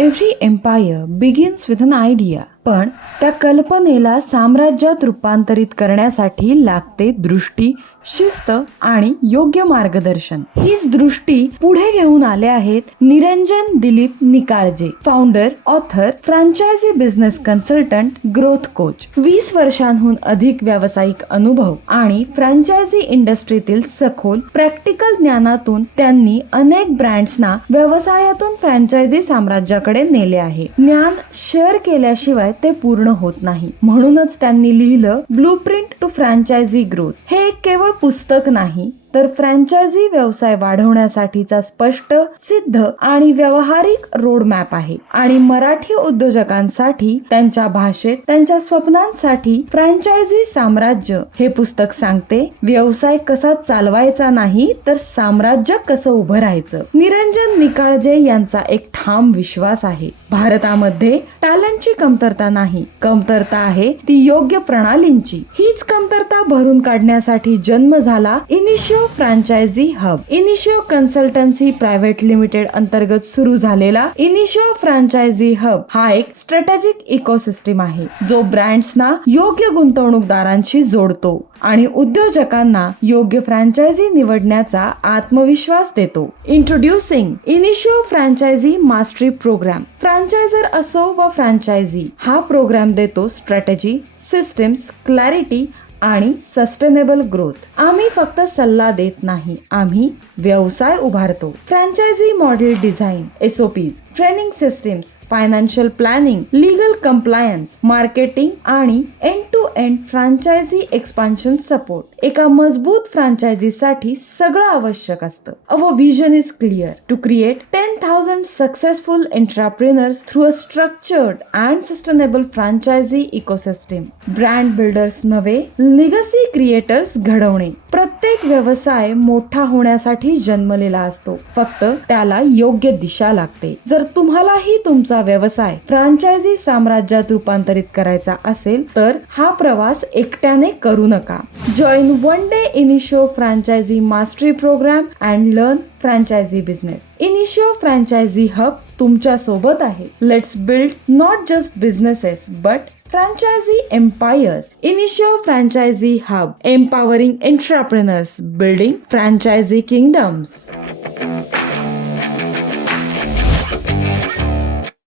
Every empire begins with an idea. पण त्या कल्पनेला साम्राज्यात रूपांतरित करण्यासाठी लागते दृष्टी, शिस्त आणि योग्य मार्गदर्शन. हीच दृष्टी पुढे घेऊन आले आहेत Niranjan Dilip Nikalje, founder, author, franchise business consultant, growth coach. 20 वर्षांहून अधिक व्यावसायिक अनुभव आणि फ्रँचायझी इंडस्ट्रीतील सखोल प्रॅक्टिकल ज्ञानातून त्यांनी अनेक ब्रँड्सना व्यवसायातून फ्रँचायझी साम्राज्याकडे नेले आहे. ज्ञान शेअर केल्याशिवाय ते पूर्ण होत नाही. म्हणूनच त्यांनी लिहिलं ब्लूप्रिंट टू फ्रँचायझी ग्रोथ. हे एक केवळ पुस्तक नाही तर फ्रँचायझी व्यवसाय वाढवण्यासाठीचा स्पष्ट, सिद्ध आणि व्यावहारिक रोडमॅप आहे. आणि मराठी उद्योजकांसाठी त्यांच्या भाषेत, त्यांच्या स्वप्नांसाठी फ्रँचायझी साम्राज्य हे पुस्तक सांगते व्यवसाय कसा चालवायचा नाही तर साम्राज्य कसं उभं राहायचं. निरंजन निकाळजे यांचा एक ठाम विश्वास आहे, भारतामध्ये टॅलेंटची कमतरता नाही, कमतरता आहे ती योग्य प्रणालींची. हीच कमतरता भरून काढण्यासाठी जन्म झाला Initio franchise hub. Initio consultancy private limited अंतर्गत सुरू झालेला इनिशिओ फ्रँचायझी हब हा एक स्ट्रॅटेजिक इकोसिस्टम आहे जो ब्रँड्सना योग्य गुंतवणूकदारांशी जोडतो आणि उद्योजकांना योग्य फ्रँचायझी निवडण्याचा आत्मविश्वास देतो. Introducing Initio franchise mastery programme. Franchiser असो व फ्रँचायझी, हा प्रोग्राम देतो स्ट्रॅटेजी, सिस्टम्स, क्लॅरिटी आणि सस्टेनेबल ग्रोथ. आम्ही फक्त सल्ला देत नाही, आम्ही व्यवसाय उभारतो. Franchise model design, SOPs, training systems, financial planning, legal compliance, marketing आणि end to end franchise expansion support. एका मजबूत फ्रँचायझीसाठी सगळं आवश्यक असतं. Our vision is clear to create 10,000 successful entrepreneurs through a structured and sustainable franchise ecosystem. Brand builders नव्हे, legacy creators घडवणे. प्रत्येक व्यवसाय मोठा होण्यासाठी जन्मलेला असतो, फक्त त्याला योग्य दिशा लागते. जर तुम्हालाही तुमचा व्यवसाय फ्रँचायझी साम्राज्यात रूपांतरित करायचा असेल तर हा प्रवास एकट्याने करू नका. Join one day Initio franchise mastery programme and learn franchise business. Initio franchise hub तुमच्या सोबत आहे. Let's build not just businesses but franchisee empires. Initio Franchisee Hub, empowering entrepreneurs, building franchisee kingdoms.